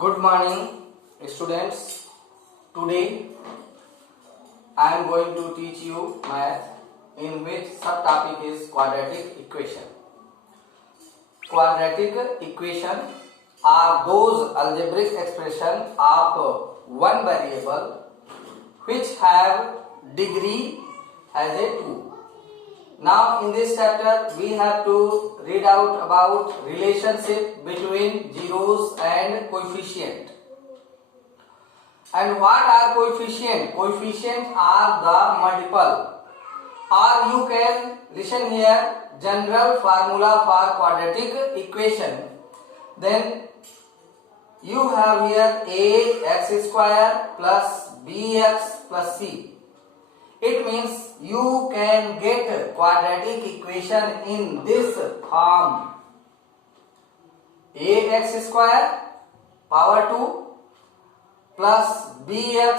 Good morning, students. Today I am going to teach you math in which subtopic is quadratic equation. Quadratic equation are those algebraic expression of one variable which have degree as a 2. Now in this chapter we have to read out about relationship between zeros and coefficient. And what are coefficient? Coefficient are the multiple, or you can listen here, general formula for quadratic equation. Then you have here ax square plus bx plus c. It means you can get quadratic equation in this form: ax square power 2 plus bx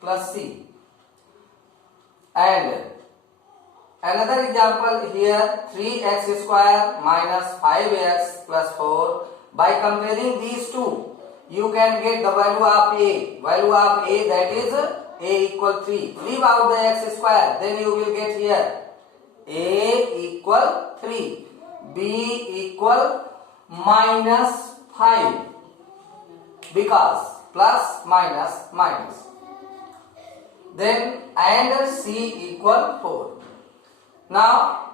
plus c. And another example here, 3x square minus 5x plus 4. By comparing these two, you can get the value of a. Value of a, that is a equal 3. Leave out the x square, then you will get here a equal 3, b equal minus 5, because plus minus minus. Then and c equal 4. Now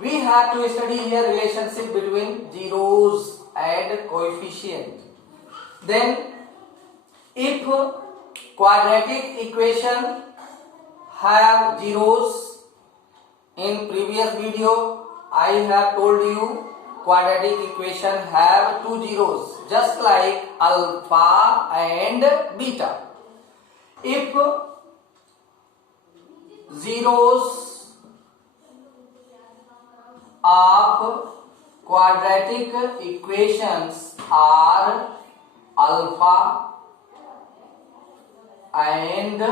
we have to study here relationship between zeros and coefficient. Then if quadratic equation have zeros, in previous video I have told you quadratic equation have two zeros, just like alpha and beta. If zeros of quadratic equations are alpha and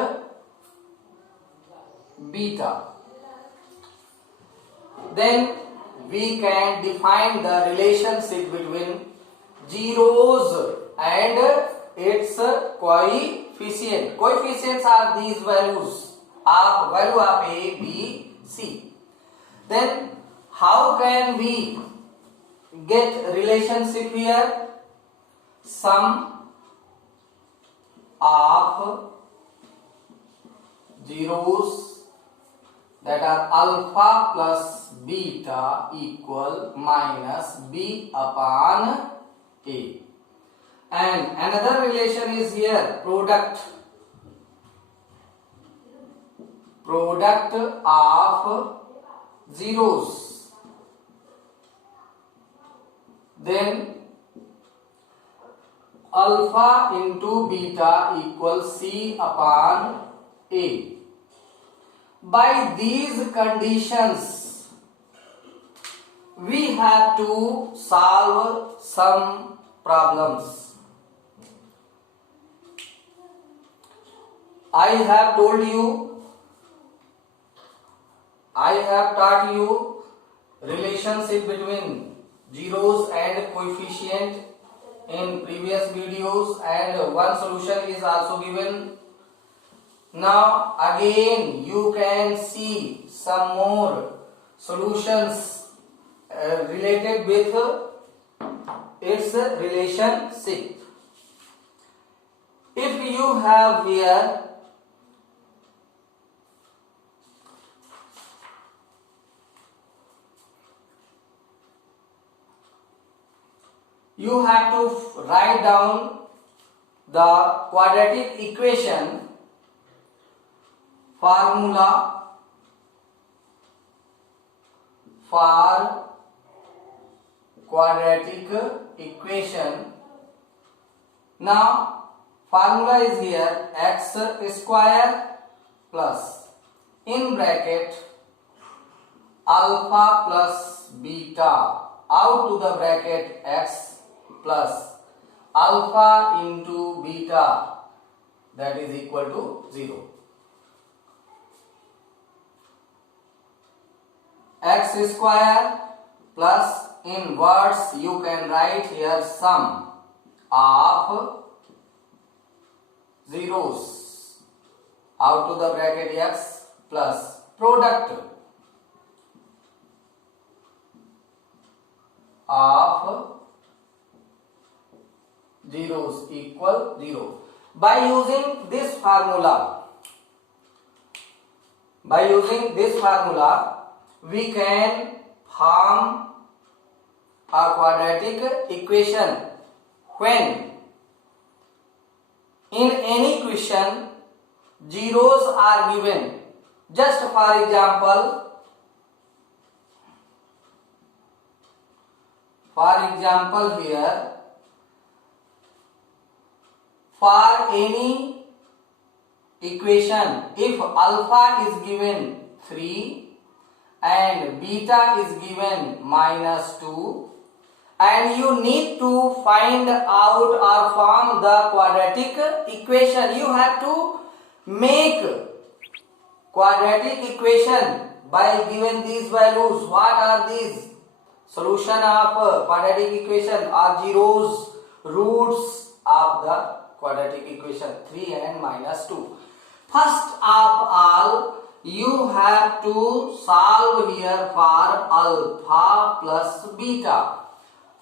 beta, then we can define the relationship between zeros and its coefficient. Coefficients are these values of value of a, b, c. Then how can we get relationship here? Sum of zeros, that are alpha plus beta, equal minus b upon a. And another relation is here, product of zeros. Then alpha into beta equals c upon a. By these conditions, we have to solve some problems. I have taught you relationship between zeros and coefficient in previous videos, and one solution is also given. Now again you can see some more solutions related with its relationship. If you have here you have to write down the quadratic equation formula for quadratic equation. Now formula is here, x square plus in bracket alpha plus beta out to the bracket x plus alpha into beta, that is equal to 0. X square plus in words you can write here sum of zeros out to the bracket x plus product of zeros equal 0. By using this formula, we can form a quadratic equation when in any question zeros are given. Just for example, here, for any equation, if alpha is given 3 and beta is given -2, and you need to find out or form the quadratic equation, you have to make quadratic equation by given these values. What are these? Solution of quadratic equation are zeros, roots of the quadratic equation 3 and -2. First of all, you have to solve here for alpha plus beta.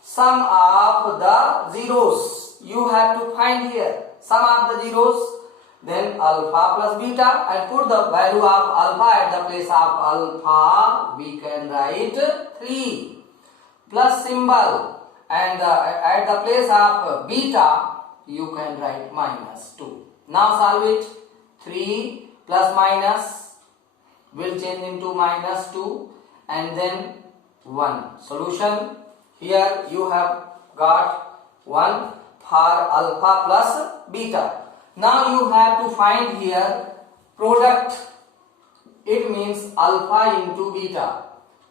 Sum of the zeros you have to find here. Sum of the zeros, then alpha plus beta, and put the value of alpha at the place of alpha. We can write 3 plus symbol, and at the place of beta you can write -2. Now solve it. 3 plus minus will change into -2 and then 1. Solution, here you have got 1 for alpha plus beta. Now you have to find here product. It means alpha into beta.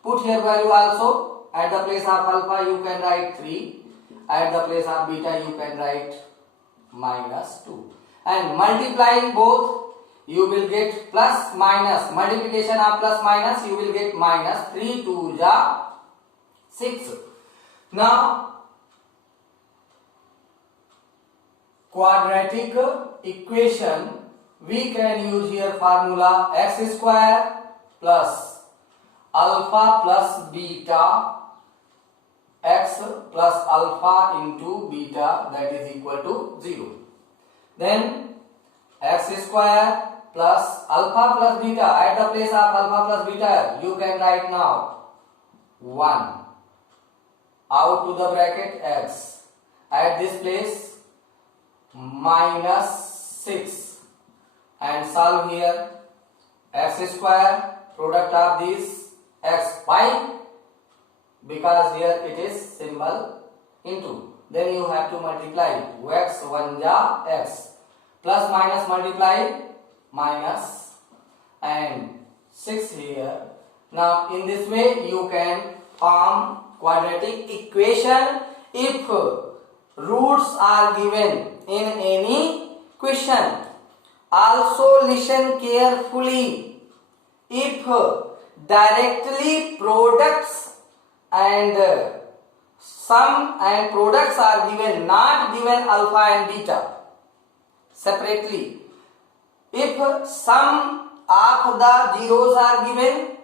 Put here value also. At the place of alpha you can write 3. At the place of beta you can write -2. And multiplying both, you will get plus minus. Multiplication of plus minus, you will get minus. 3 2 ja 6. Now quadratic equation, we can use here formula x square plus alpha plus beta, x plus alpha into beta, that is equal to 0. Then x square plus alpha plus beta, at the place of alpha plus beta you can write now 1 out to the bracket x, at this place -6, and solve here x square, product of this x. Why? Because here it is symbol into. Then you have to multiply x 1 ja x, plus minus multiply minus, and 6 here. Now in this way you can form quadratic equation if roots are given in any question. Also listen carefully. If directly products and sum and products are given, not given alpha and beta separately. If sum of the zeros are given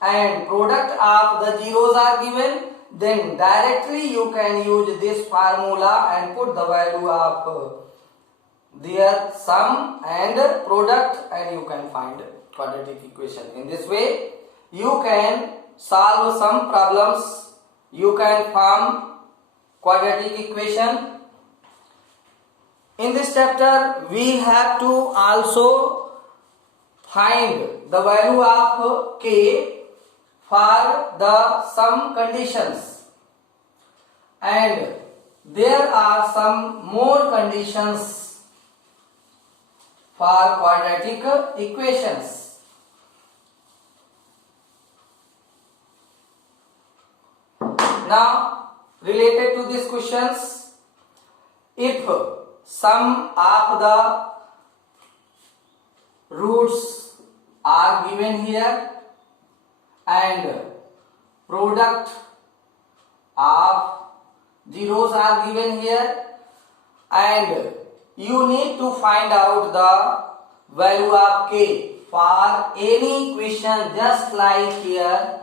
and product of the zeros are given, then directly you can use this formula and put the value of their sum and product, and you can find quadratic equation. In this way you can solve some problems, you can form quadratic equation. In this chapter we have to also find the value of k for the sum conditions, and there are some more conditions for quadratic equations. Now related to these questions, if sum of the roots are given here and product of zeros are given here, and you need to find out the value of k for any equation. Just like here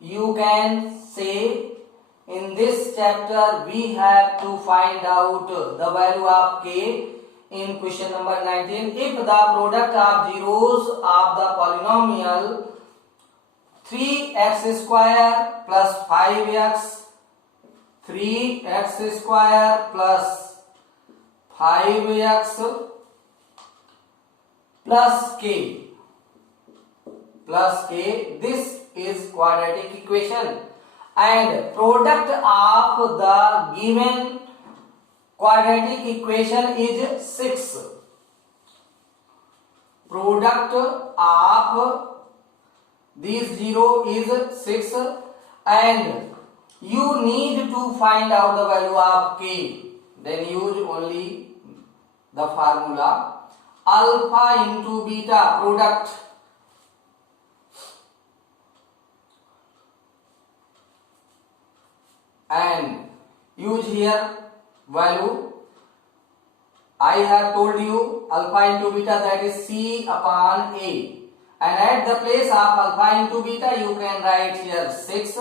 you can say in this chapter we have to find out the value of k in question number 19. If the product of zeros of the polynomial 3x square plus 5x 3x square plus 5x plus k, this is quadratic equation, and product of the given quadratic equation is 6. Product of these zero is 6, and you need to find out the value of k. Then use only the formula alpha into beta product and use here value. I have told you alpha into beta, that is c upon a, and at the place of alpha into beta you can write here 6,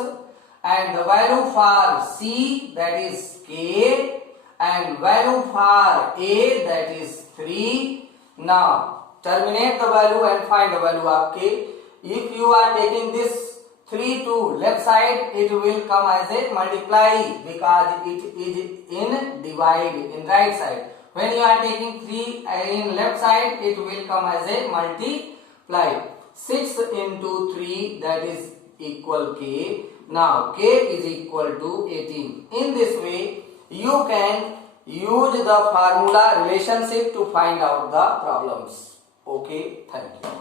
and the value for c, that is k, and value for a, that is 3. Now terminate the value and find the value of k. If you are taking this 3 to left side, it will come as a multiply because it is in divide in right side. When you are taking 3 in left side, it will come as a multiply. 6 into 3, that is equal k. Now k is equal to 18. In this way you can use the formula relationship to find out the problems. Okay, thank you.